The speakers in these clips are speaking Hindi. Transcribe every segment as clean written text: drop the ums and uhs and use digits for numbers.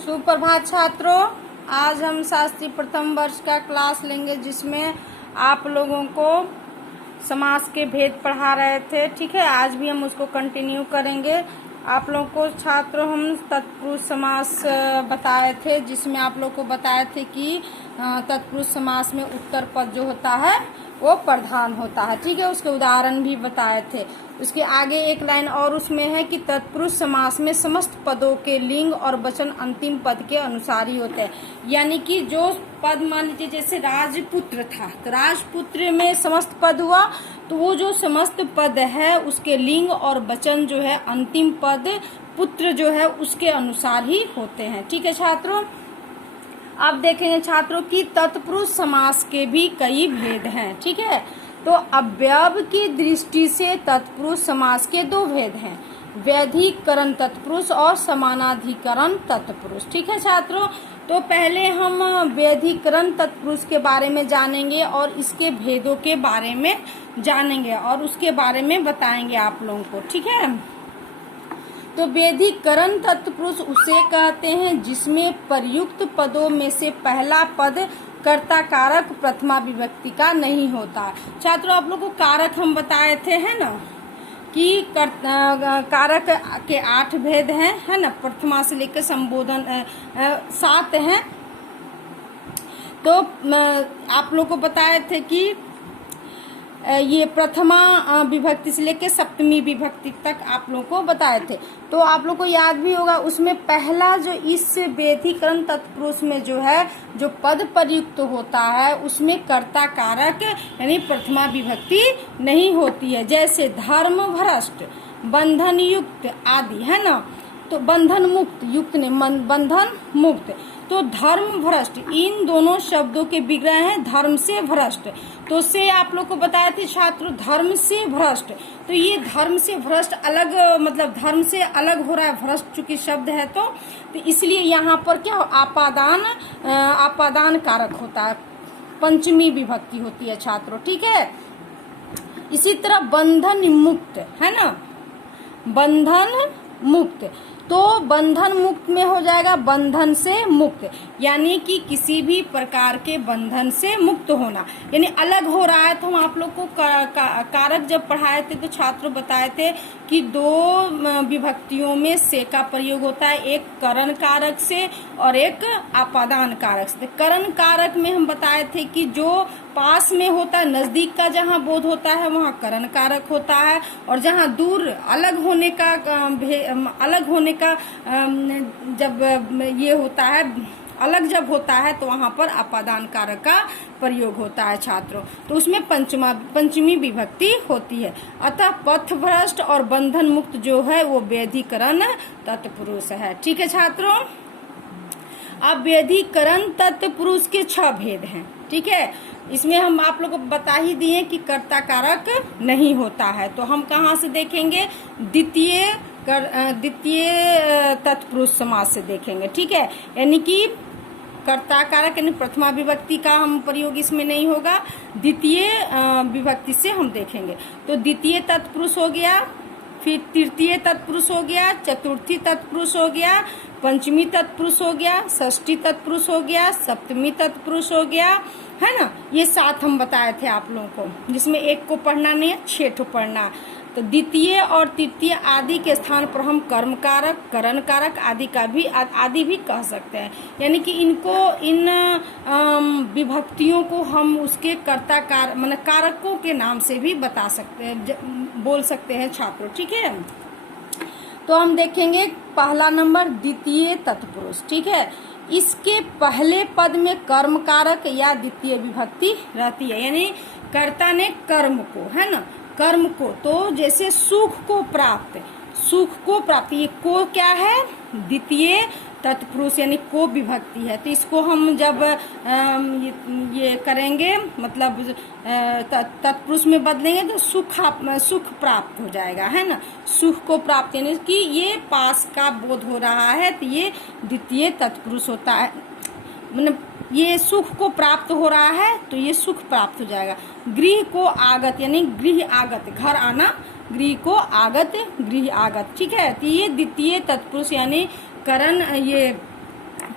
सुप्रभात छात्रों। आज हम शास्त्री प्रथम वर्ष का क्लास लेंगे जिसमें आप लोगों को समास के भेद पढ़ा रहे थे। ठीक है, आज भी हम उसको कंटिन्यू करेंगे। आप लोगों को छात्रों हम तत्पुरुष समास बताए थे, जिसमें आप लोग को बताए थे कि तत्पुरुष समास में उत्तर पद जो होता है वो प्रधान होता है। ठीक है, उसके उदाहरण भी बताए थे। उसके आगे एक लाइन और उसमें है कि तत्पुरुष समास में समस्त पदों के लिंग और वचन अंतिम पद के अनुसार ही होते हैं। यानी कि जो पद मान लीजिए जैसे राजपुत्र था, तो राजपुत्र में समस्त पद हुआ, तो वो जो समस्त पद है उसके लिंग और वचन जो है अंतिम पद पुत्र जो है उसके अनुसार ही होते हैं। ठीक है छात्रों, अब देखेंगे छात्रों की तत्पुरुष समास के भी कई भेद हैं। ठीक है, तो अव्यय की दृष्टि से तत्पुरुष समास के दो भेद हैं, वैधिकरण तत्पुरुष और समानाधिकरण तत्पुरुष। ठीक है छात्रों, तो पहले हम वैधिकरण तत्पुरुष के बारे में जानेंगे और इसके भेदों के बारे में जानेंगे और उसके बारे में बताएंगे आप लोगों को। ठीक है, तो वैधिकरण तत्पुरुष उसे कहते हैं जिसमें प्रयुक्त पदों में से पहला पद कर्ता कारक प्रथमा विभक्ति का नहीं होता। छात्रों, आप लोगों को कारक हम बताए थे, है ना, कि कारक के 8 भेद हैं, है ना, प्रथमा से लेकर संबोधन 7 हैं। तो आप लोग को बताए थे कि ये प्रथमा विभक्ति से लेकर सप्तमी विभक्ति तक आप लोगों को बताए थे। तो आप लोग को याद भी होगा, उसमें पहला जो इस वैधिकरण तत्पुरुष में जो है जो पद प्रयुक्त होता है उसमें कर्ता कारक यानी प्रथमा विभक्ति नहीं होती है। जैसे धर्म भ्रष्ट, बंधन युक्त आदि, है ना। तो बंधन मुक्त, युक्त ने बंधन मुक्त, तो धर्म भ्रष्ट, इन दोनों शब्दों के विग्रह हैं धर्म से भ्रष्ट। तो से आप लोग को बताया थे छात्रों, धर्म से भ्रष्ट, तो ये धर्म से भ्रष्ट अलग, मतलब धर्म से अलग हो रहा है, भ्रष्ट चूंकि शब्द है तो इसलिए यहाँ पर क्या आपादान कारक होता है, पंचमी विभक्ति होती है छात्रों। ठीक है, इसी तरह बंधन मुक्त, है ना, बंधन मुक्त, तो बंधन मुक्त में हो जाएगा बंधन से मुक्त, यानी कि किसी भी प्रकार के बंधन से मुक्त होना, यानी अलग हो रहा है। तो हम आप लोग को कारक जब पढ़ाए थे तो छात्र बताए थे कि 2 विभक्तियों में से का प्रयोग होता है, एक करण कारक से और एक आपादान कारक से। करण कारक में हम बताए थे कि जो पास में होता है, नजदीक का जहाँ बोध होता है वहाँ करण कारक होता है, और जहाँ दूर अलग होने का जब ये होता है, अलग जब होता है तो वहाँ पर अपादान कारक का प्रयोग होता है छात्रों। तो उसमें पंचमी विभक्ति होती है। अतः पथभ्रष्ट और बंधन मुक्त जो है वो वैधिकरण तत्पुरुष है। ठीक है छात्रों, अब वैधिकरण तत्पुरुष के 6 भेद हैं। ठीक है, इसमें हम आप लोग को बता ही दिए कि कर्ता कारक नहीं होता है। तो हम कहाँ से देखेंगे, द्वितीय तत्पुरुष समास से देखेंगे। ठीक है, यानी कि कर्ता कारक यानी प्रथमा विभक्ति का हम प्रयोग इसमें नहीं होगा, द्वितीय विभक्ति से हम देखेंगे। तो द्वितीय तत्पुरुष हो गया, फिर तृतीय तत्पुरुष हो गया, चतुर्थी तत्पुरुष हो गया, पंचमी तत्पुरुष हो गया, षष्ठी तत्पुरुष हो गया, सप्तमी तत्पुरुष हो गया, है ना। ये 7 हम बताए थे आप लोगों को, जिसमें एक को पढ़ना नहीं है, 6 ठो पढ़ना। तो द्वितीय और तृतीय आदि के स्थान पर हम कर्म कारक, करण कारक आदि भी कह सकते हैं। यानी कि इन विभक्तियों को हम उसके कर्ता कारकों के नाम से भी बता सकते हैं, बोल सकते हैं छात्रों। ठीक है, तो हम देखेंगे पहला नंबर द्वितीय तत्पुरुष। ठीक है, इसके पहले पद में कर्म कारक या द्वितीय विभक्ति रहती है, यानी कर्ता ने कर्म को, है ना, कर्म को, तो जैसे सुख को प्राप्त, ये को क्या है, द्वितीय तत्पुरुष यानी को विभक्ति है। तो इसको हम जब ये करेंगे, मतलब तत्पुरुष में बदलेंगे तो सुख प्राप्त हो जाएगा, है ना। सुख को प्राप्त यानी कि ये पास का बोध हो रहा है, तो ये द्वितीय तत्पुरुष होता है, मतलब ये सुख को प्राप्त हो रहा है तो ये सुख प्राप्त हो जाएगा। गृह को आगत यानी गृह आगत, घर आना, गृह को आगत, गृह आगत। ठीक है, तो ये द्वितीय तत्पुरुष यानी करण, ये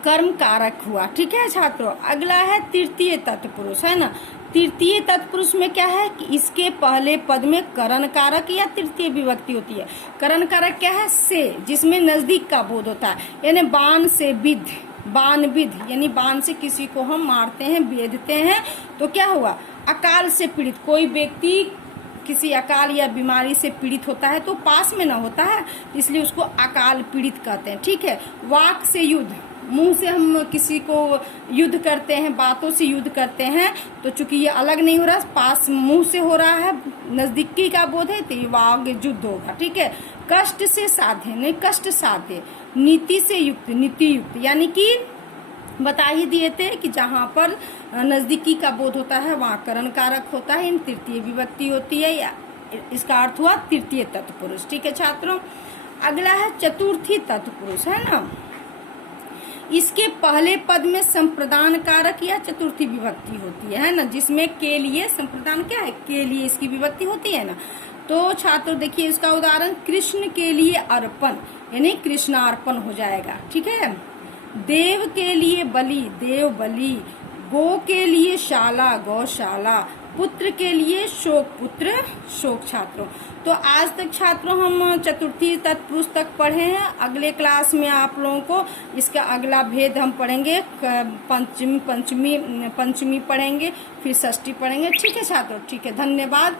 कर्म कारक हुआ। ठीक है छात्रों, अगला है तृतीय तत्पुरुष, है ना। तृतीय तत्पुरुष में क्या है कि इसके पहले पद में करण कारक या तृतीय विभक्ति होती है। करण कारक क्या है? से, जिसमें नजदीक का बोध होता है, यानी बाण से विध, बाण विध, यानी बाण से किसी को हम मारते हैं, बेधते हैं, तो क्या हुआ? अकाल से पीड़ित कोई व्यक्ति किसी अकाल या बीमारी से पीड़ित होता है तो पास में ना होता है, इसलिए उसको अकाल पीड़ित कहते हैं। ठीक है। वाक से युद्ध, मुंह से हम किसी को युद्ध करते हैं, बातों से युद्ध करते हैं, तो चूंकि ये अलग नहीं हो रहा, पास मुंह से हो रहा है, नजदीकी का बोध है, तो ये वाग युद्ध होगा। ठीक है। कष्ट से साध्य, नहीं कष्ट साध्य। नीति से युक्त, नीति युक्त, यानी कि बता ही दिए थे कि जहाँ पर नजदीकी का बोध होता है वहाँ करण कारक होता है, इन तृतीय विभक्ति होती है, या इसका अर्थ हुआ तृतीय तत्पुरुष। ठीक है छात्रों, अगला है चतुर्थी तत्पुरुष, है ना। इसके पहले पद में संप्रदान कारक या चतुर्थी विभक्ति होती है ना, जिसमें के लिए, संप्रदान क्या है? के लिए इसकी विभक्ति होती है ना। तो छात्रों देखिए इसका उदाहरण, कृष्ण के लिए अर्पण, यानी कृष्णार्पण हो जाएगा। ठीक है। देव के लिए बलि, देव बलि। गो के लिए शाला, गौशाला। पुत्र के लिए शोक, पुत्र शोक। छात्रों तो आज तक छात्रों हम चतुर्थी तत्पुरुष तक पढ़े हैं। अगले क्लास में आप लोगों को इसका अगला भेद हम पढ़ेंगे, पंचमी पढ़ेंगे, फिर षष्ठी पढ़ेंगे। ठीक है छात्रों, ठीक है, धन्यवाद।